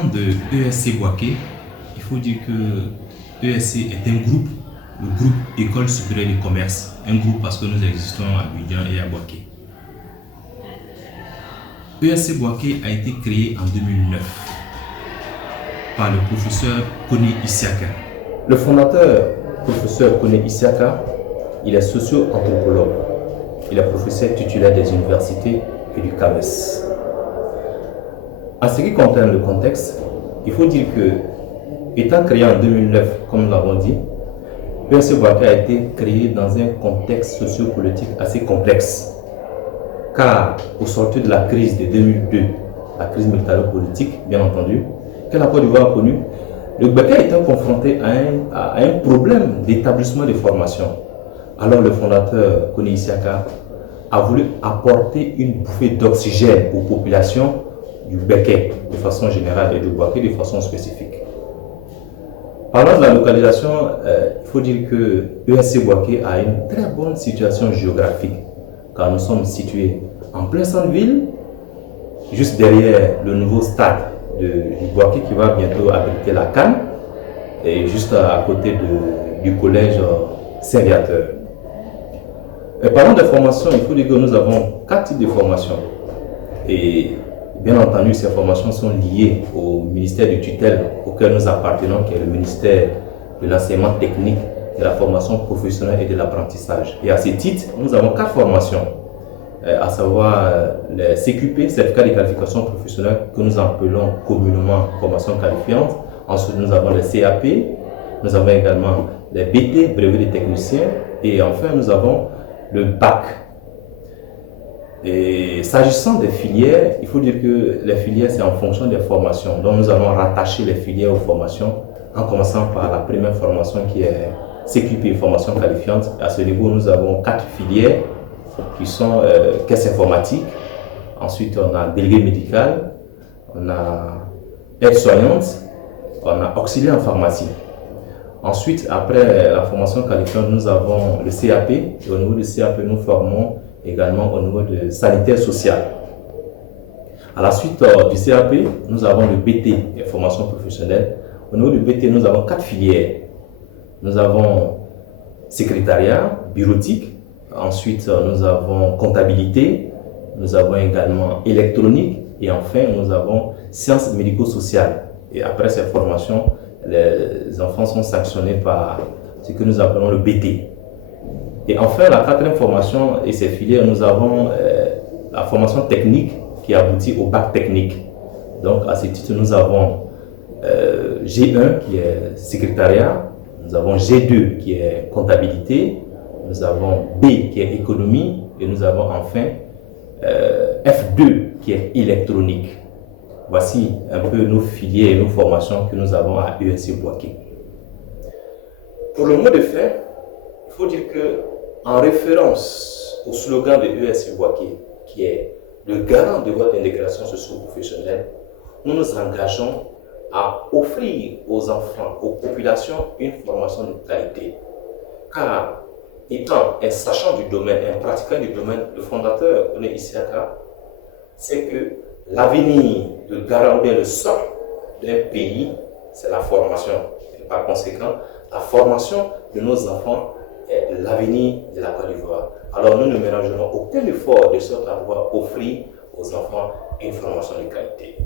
Parlant de ESC Boaké, il faut dire que ESC est un groupe, le groupe École supérieure du commerce. Un groupe parce que nous existons à Abidjan et à Boaké. ESC Boaké a été créé en 2009 par le professeur Kone Isiaka. Le fondateur, professeur Kone Isiaka, il est socio-anthropologue. Il est professeur titulaire des universités et du CAMES. En ce qui concerne le contexte, il faut dire que, étant créé en 2009, comme nous l'avons dit, ESC Boaké a été créé dans un contexte sociopolitique assez complexe. Car au sortir de la crise de 2002, la crise militaro-politique, bien entendu, que la Côte d'Ivoire a connue, le Boaké a été confronté à un problème d'établissement de formation. Alors le fondateur Kone Isiaka a voulu apporter une bouffée d'oxygène aux populations du Béké de façon générale et du Boaké de façon spécifique. Parlant de la localisation, il faut dire que ESC Boaké a une très bonne situation géographique car nous sommes situés en plein centre-ville, juste derrière le nouveau stade du Boaké qui va bientôt abriter la CAN et juste à côté du collège Saint-Viateur. Parlant de formation, il faut dire que nous avons 4 types de formations et bien entendu ces formations sont liées au ministère de tutelle auquel nous appartenons, qui est le ministère de l'enseignement technique, de la formation professionnelle et de l'apprentissage. Et à ce titre, nous avons 4 formations, à savoir les CQP, certificat de qualification professionnelle, que nous appelons communément formation qualifiante. Ensuite, nous avons les CAP, nous avons également les BT, brevet de technicien, et enfin, nous avons le bac. Et s'agissant des filières, il faut dire que les filières, c'est en fonction des formations. Donc, nous allons rattacher les filières aux formations, en commençant par la première formation qui est CQP, formation qualifiante. À ce niveau, nous avons 4 filières qui sont caisse informatique. Ensuite, on a délégué médical, on a aide-soignante, on a auxiliaire en pharmacie. Ensuite, après la formation qualifiante, nous avons le CAP. Et au niveau du CAP, nous formons également au niveau de sanitaire social. À la suite du CAP, nous avons le BT, formation professionnelle. Au niveau du BT, nous avons 4 filières. Nous avons secrétariat, bureautique. Ensuite, nous avons comptabilité. Nous avons également électronique. Et enfin, nous avons sciences médico-sociales. Et après ces formations, les enfants sont sanctionnés par ce que nous appelons le BT. Et enfin, la 4e formation et ses filières, nous avons la formation technique qui aboutit au bac technique. Donc, à ce titre, nous avons G1 qui est secrétariat, nous avons G2 qui est comptabilité, nous avons B qui est économie et nous avons enfin F2 qui est électronique. Voici un peu nos filières et nos formations que nous avons à ESC Boaké. Pour le mot de fin, il faut dire que, en référence au slogan de ESC Boaké, qui est le garant de votre intégration socio-professionnelle, nous nous engageons à offrir aux enfants, aux populations, une formation de qualité. Car, étant un sachant du domaine, un pratiquant du domaine, le fondateur Kone Isiaka, c'est que l'avenir, le garant, bien le socle d'un pays, c'est la formation. Et par conséquent, la formation de nos enfants est l'avenir de la Côte d'Ivoire. Alors nous ne ménagerons aucun effort de sorte à pouvoir offrir aux enfants une formation de qualité.